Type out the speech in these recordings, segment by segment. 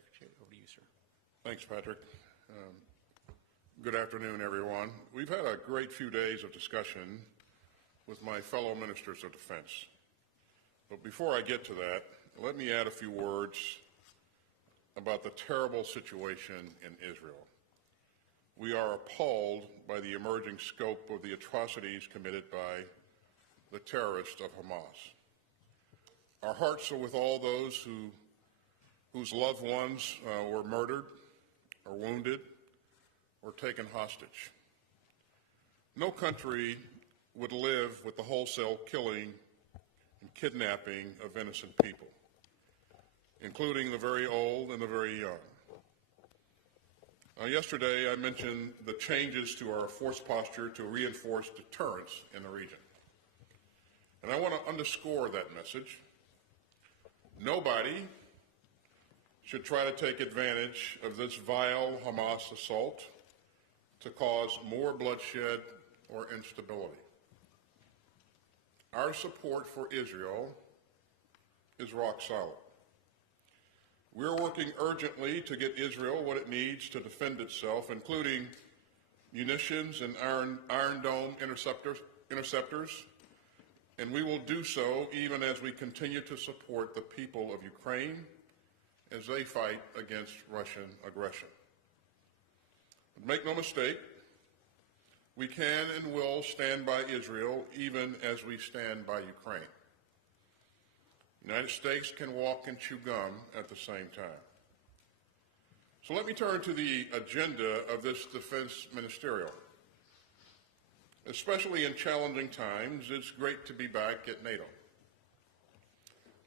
Secretary. Over to you, sir. Thanks, Patrick. Good afternoon, everyone. We've had a great few days of discussion with my fellow ministers of defense. But before I get to that, let me add a few words about the terrible situation in Israel. We are appalled by the emerging scope of the atrocities committed by the terrorists of Hamas. Our hearts are with all those whose loved ones were murdered or wounded or taken hostage. No country would live with the wholesale killing and kidnapping of innocent people, including the very old and the very young. Yesterday, I mentioned the changes to our force posture to reinforce deterrence in the region. And I want to underscore that message. Nobody should try to take advantage of this vile Hamas assault to cause more bloodshed or instability. Our support for Israel is rock solid. We're working urgently to get Israel what it needs to defend itself, including munitions and Iron Dome interceptors, and we will do so even as we continue to support the people of Ukraine as they fight against Russian aggression. But make no mistake, we can and will stand by Israel even as we stand by Ukraine. The United States can walk and chew gum at the same time. So let me turn to the agenda of this defense ministerial. Especially in challenging times, it's great to be back at NATO.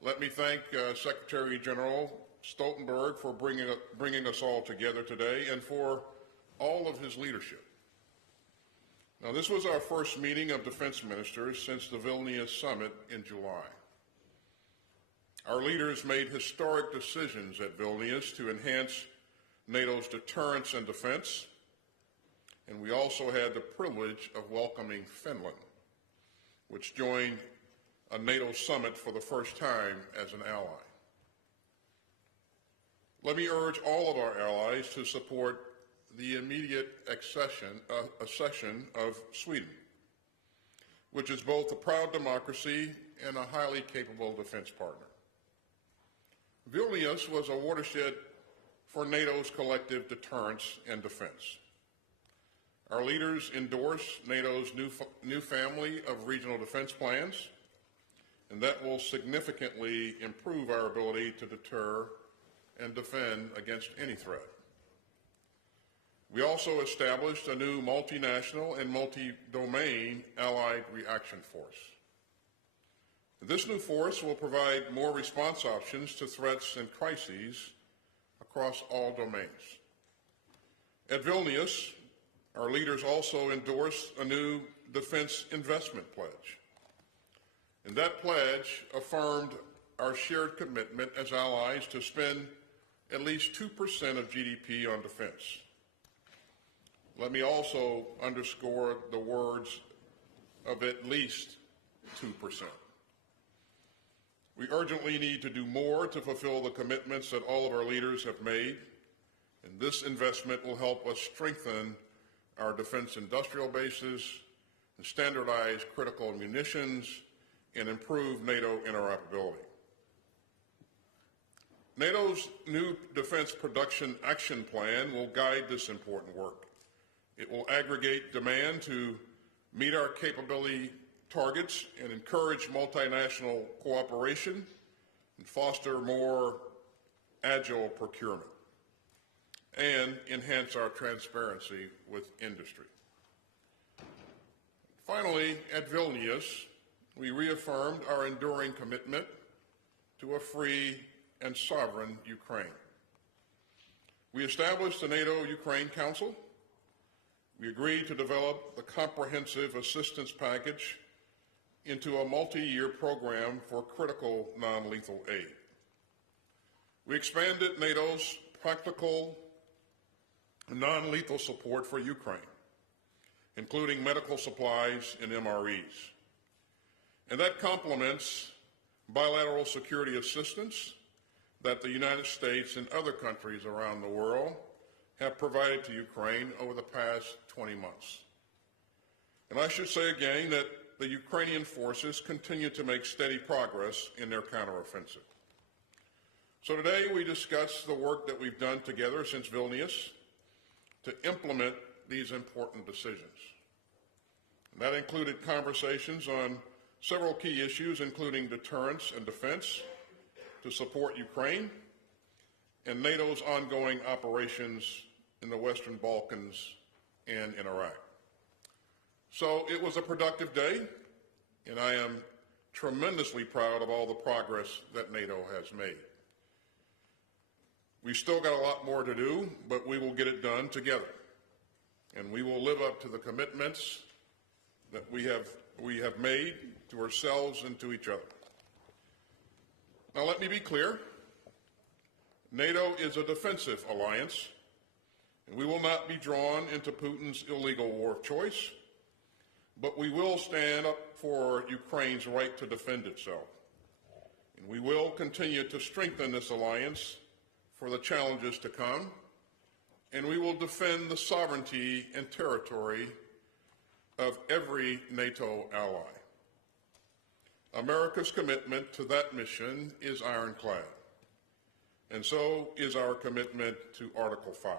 Let me thank Secretary General Stoltenberg for bringing us all together today and for all of his leadership. Now, this was our first meeting of defense ministers since the Vilnius summit in July. Our leaders made historic decisions at Vilnius to enhance NATO's deterrence and defense, and we also had the privilege of welcoming Finland, which joined a NATO summit for the first time as an ally. Let me urge all of our allies to support the immediate accession of Sweden, which is both a proud democracy and a highly capable defense partner. Vilnius was a watershed for NATO's collective deterrence and defense. Our leaders endorsed NATO's new family of regional defense plans, and that will significantly improve our ability to deter and defend against any threat. We also established a new multinational and multi-domain allied reaction force. This new force will provide more response options to threats and crises across all domains. At Vilnius, our leaders also endorsed a new defense investment pledge. And that pledge affirmed our shared commitment as allies to spend at least 2% of GDP on defense. Let me also underscore the words of at least 2%. We urgently need to do more to fulfill the commitments that all of our leaders have made, and this investment will help us strengthen our defense industrial bases, and standardize critical munitions, and improve NATO interoperability. NATO's new Defense Production Action Plan will guide this important work. It will aggregate demand to meet our capability targets and encourage multinational cooperation and foster more agile procurement and enhance our transparency with industry. Finally, at Vilnius, we reaffirmed our enduring commitment to a free and sovereign Ukraine. We established the NATO-Ukraine Council. We agreed to develop the comprehensive assistance package into a multi-year program for critical non-lethal aid. We expanded NATO's practical non-lethal support for Ukraine, including medical supplies and MREs. And that complements bilateral security assistance that the United States and other countries around the world have provided to Ukraine over the past 20 months. And I should say again that the Ukrainian forces continue to make steady progress in their counteroffensive. So today we discuss the work that we've done together since Vilnius to implement these important decisions. And that included conversations on several key issues, including deterrence and defense to support Ukraine and NATO's ongoing operations in the Western Balkans and in Iraq. So it was a productive day, and I am tremendously proud of all the progress that NATO has made. We've still got a lot more to do, but we will get it done together. And we will live up to the commitments that we have made to ourselves and to each other. Now let me be clear. NATO is a defensive alliance, and we will not be drawn into Putin's illegal war of choice, but we will stand up for Ukraine's right to defend itself. And we will continue to strengthen this alliance for the challenges to come, and we will defend the sovereignty and territory of every NATO ally. America's commitment to that mission is ironclad, and so is our commitment to Article 5.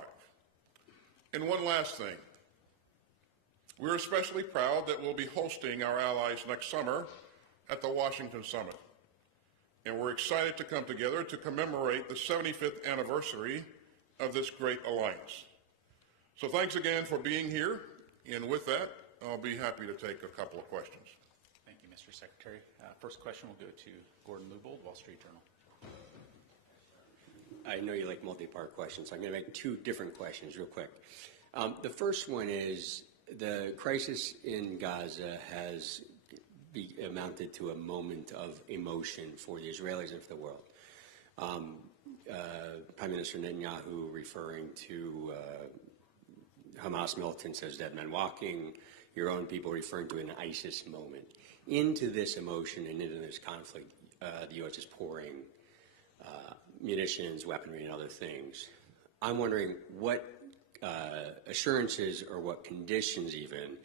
And one last thing. We're especially proud that we'll be hosting our allies next summer at the Washington Summit. And we're excited to come together to commemorate the 75th anniversary of this great alliance. So thanks again for being here. And with that, I'll be happy to take a couple of questions. Thank you, Mr. Secretary. First question will go to Gordon Lubold, Wall Street Journal. I know you like multi-part questions, so I'm going to make two different questions real quick. The first one is the crisis in Gaza has amounted to a moment of emotion for the Israelis and for the world. Prime Minister Netanyahu referring to Hamas militants as dead men walking, your own people referring to an ISIS moment. Into this emotion and into this conflict, the U.S. is pouring munitions, weaponry, and other things. I'm wondering what assurances or what conditions even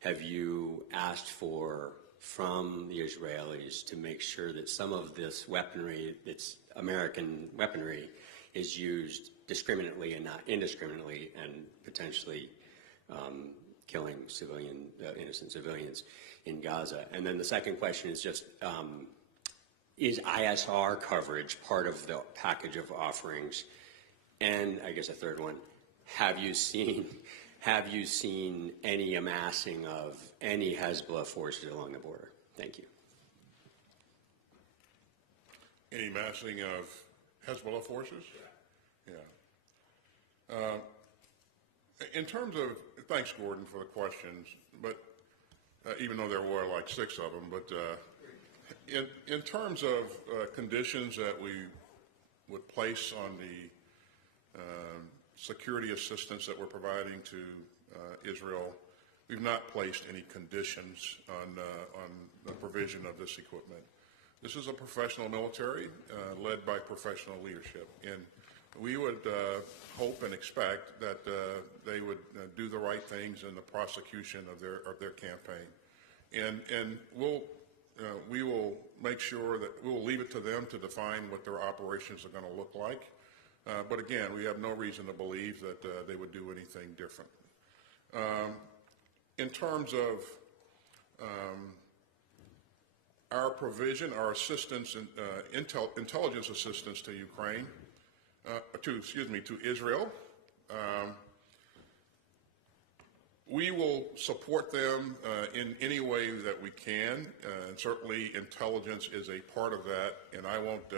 have you asked for from the Israelis to make sure that some of this weaponry, that's American weaponry, is used discriminately and not indiscriminately and potentially killing innocent civilians in Gaza? And then the second question is just, is ISR coverage part of the package of offerings? And I guess a third one, have you seen any amassing of any Hezbollah forces along the border? Thank you. Any massing of Hezbollah forces? Yeah. In terms of, thanks, Gordon, for the questions, but even though there were like 6 of them, but in terms of conditions that we would place on the security assistance that we're providing to Israel, we've not placed any conditions on the provision of this equipment. This is a professional military led by professional leadership, and we would hope and expect that they would do the right things in the prosecution of their campaign, and we will make sure that we will leave it to them to define what their operations are going to look like. But again, we have no reason to believe that they would do anything different. In terms of our provision, our assistance, intelligence assistance to Ukraine, to Israel, we will support them in any way that we can, and certainly intelligence is a part of that, and I won't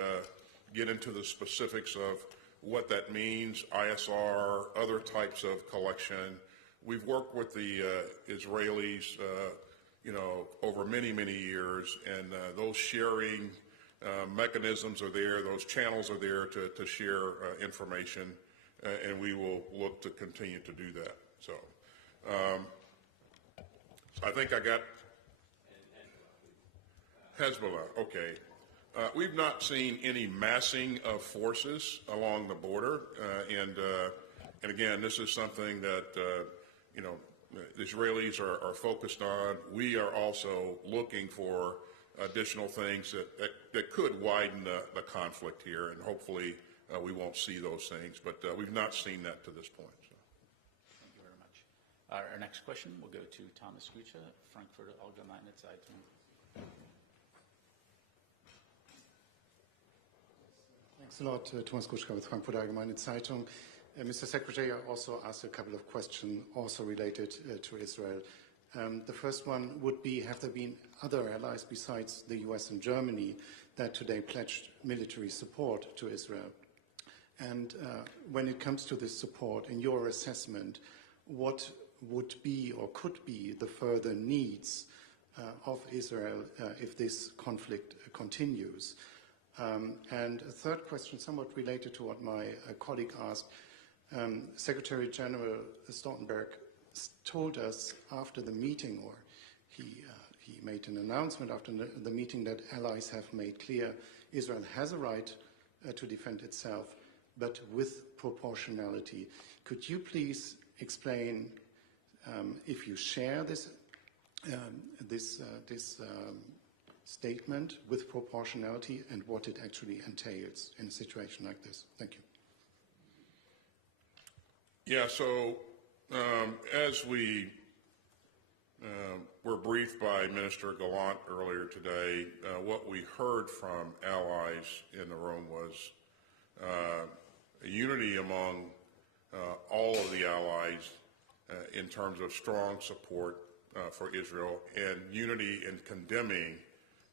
get into the specifics of what that means, ISR, other types of collection. We've worked with the Israelis, over many, many years, and those sharing mechanisms are there, those channels are there to share information, and we will look to continue to do that. So I think I got Hezbollah. Okay. We've not seen any massing of forces along the border, and again, this is something that you know, the Israelis are focused on. We are also looking for additional things that could widen the conflict here, and hopefully we won't see those things. But we've not seen that to this point. So. Thank you very much. Our next question will go to Thomas Gutsche, Frankfurter Allgemeine Zeitung. Thanks a lot, Thomas Guschka with Frankfurter Allgemeine Zeitung. Mr. Secretary, I also asked a couple of questions also related to Israel. The first one would be, have there been other allies besides the US and Germany that today pledged military support to Israel? And when it comes to this support, in your assessment, what would be or could be the further needs of Israel if this conflict continues? And a third question, somewhat related to what my colleague asked, Secretary General Stoltenberg told us after the meeting, or he made an announcement after the meeting, that allies have made clear Israel has a right to defend itself, but with proportionality. Could you please explain if you share this statement with proportionality and what it actually entails in a situation like this? Thank you. Yeah, so as we were briefed by Minister Gallant earlier today, what we heard from allies in the room was a unity among all of the allies in terms of strong support for Israel, and unity in condemning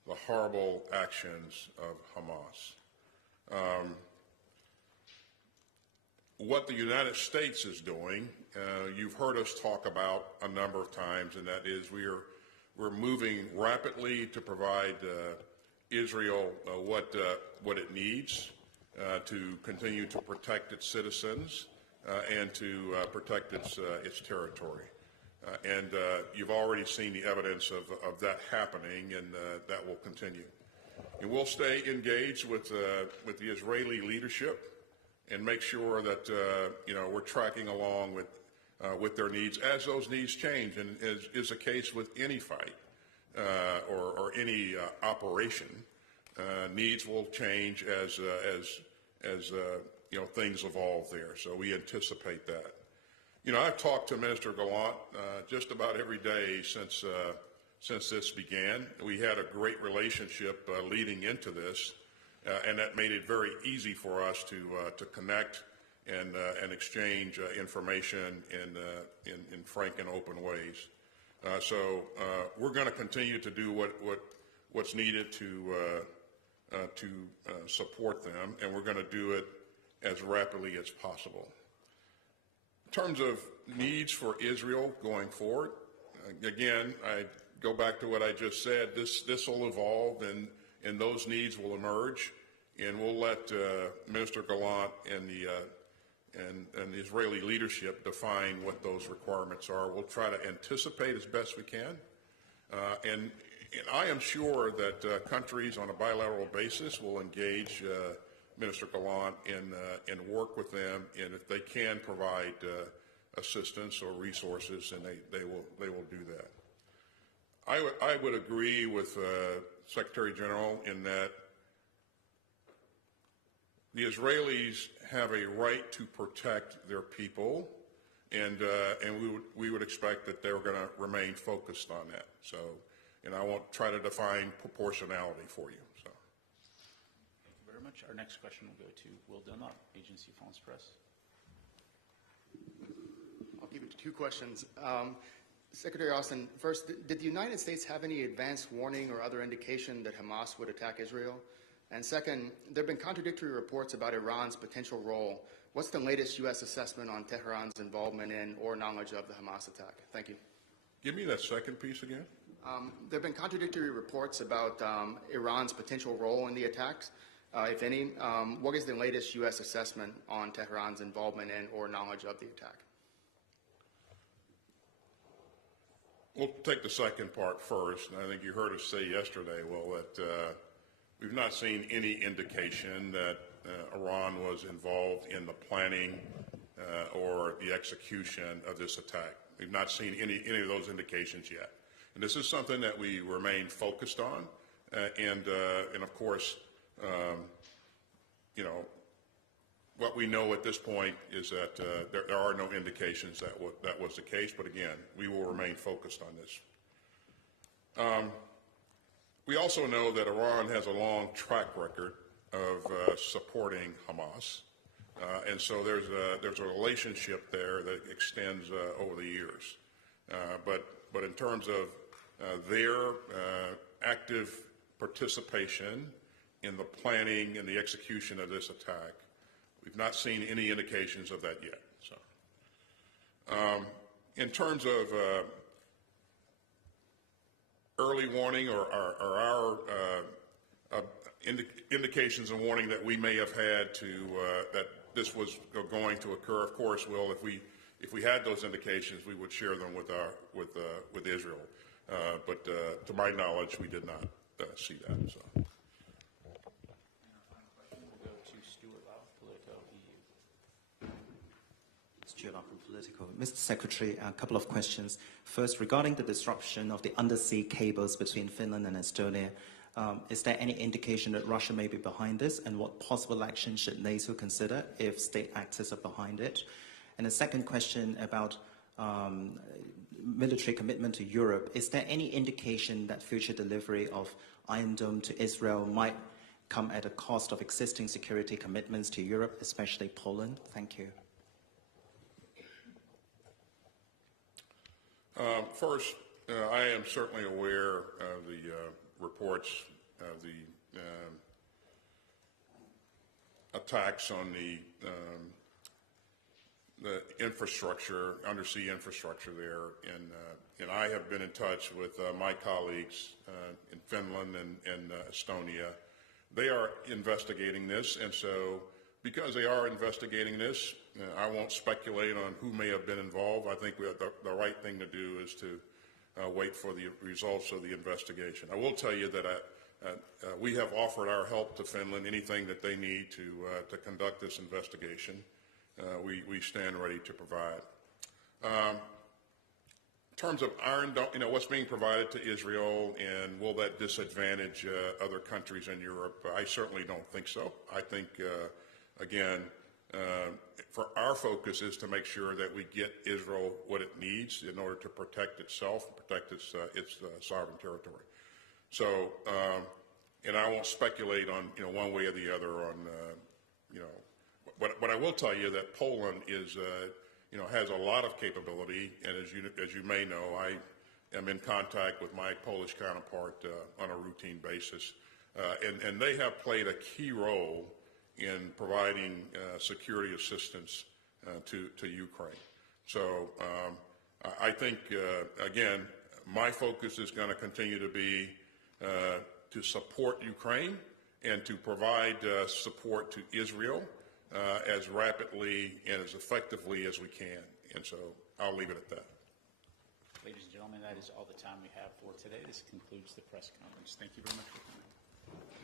the horrible actions of Hamas. What the United States is doing, you've heard us talk about a number of times, and that is we're moving rapidly to provide Israel what it needs to continue to protect its citizens and to protect its territory. And you've already seen the evidence of that happening, and that will continue. And we'll stay engaged with the Israeli leadership and make sure that we're tracking along with their needs as those needs change, and is the case with any fight or any operation. Needs will change as things evolve there. So we anticipate that. I've talked to Minister Gallant just about every day since this began. We had a great relationship leading into this. And that made it very easy for us to connect and exchange information in frank and open ways. So we're going to continue to do what's needed to support them, and we're going to do it as rapidly as possible. In terms of needs for Israel going forward, again, I go back to what I just said. This will evolve, and those needs will emerge, and we'll let Minister Gallant and the Israeli leadership define what those requirements are. We'll try to anticipate as best we can, and I am sure that countries on a bilateral basis will engage Minister Gallant and work with them, and if they can provide assistance or resources, and they will do that. I would agree with Secretary General in that the Israelis have a right to protect their people, and we would expect that they're going to remain focused on that. So, and I won't try to define proportionality for you. So. Thank you very much. Our next question will go to Will Dunlop, Agency France Press. I'll give you two questions. Secretary Austin, first, did the United States have any advance warning or other indication that Hamas would attack Israel? And second, there have been contradictory reports about Iran's potential role. What's the latest U.S. assessment on Tehran's involvement in or knowledge of the Hamas attack? Thank you. Give me that second piece again. There have been contradictory reports about Iran's potential role in the attacks, if any. What is the latest U.S. assessment on Tehran's involvement in or knowledge of the attack? We'll take the second part first. And I think you heard us say yesterday, Will, that we've not seen any indication that Iran was involved in the planning or the execution of this attack. We've not seen any of those indications yet. And this is something that we remain focused on. And of course, you know, what we know at this point is that there are no indications that that was the case. But again, we will remain focused on this. We also know that Iran has a long track record of supporting Hamas. And so there's a relationship there that extends over the years. But in terms of their active participation in the planning and the execution of this attack, we've not seen any indications of that yet. So, in terms of early warning or our indications and warning that we may have had to that this was going to occur, of course, Will, if we had those indications, we would share them with Israel. But to my knowledge, we did not see that. So. Mr. Secretary, a couple of questions. First, regarding the disruption of the undersea cables between Finland and Estonia, is there any indication that Russia may be behind this, and what possible action should NATO consider if state actors are behind it? And a second question about military commitment to Europe. Is there any indication that future delivery of Iron Dome to Israel might come at a cost of existing security commitments to Europe, especially Poland? Thank you. First, I am certainly aware of the reports of the attacks on the infrastructure, undersea infrastructure there, and I have been in touch with my colleagues in Finland and Estonia. They are investigating this, and so because they are investigating this, I won't speculate on who may have been involved. I think the right thing to do is to wait for the results of the investigation. I will tell you that we have offered our help to Finland, anything that they need to conduct this investigation. We stand ready to provide. In terms of Iron Dome, you know, what's being provided to Israel, and will that disadvantage other countries in Europe? I certainly don't think so. I think, again, for our focus is to make sure that we get Israel what it needs in order to protect itself, protect its sovereign territory. So, and I won't speculate on, you know, one way or the other on, you know, but I will tell you that Poland is, you know, has a lot of capability, and as you may know, I am in contact with my Polish counterpart on a routine basis, and they have played a key role in providing security assistance to Ukraine. So I think, again, my focus is going to continue to be to support Ukraine and to provide support to Israel as rapidly and as effectively as we can. And so I'll leave it at that. Ladies and gentlemen, that is all the time we have for today. This concludes the press conference. Thank you very much for coming.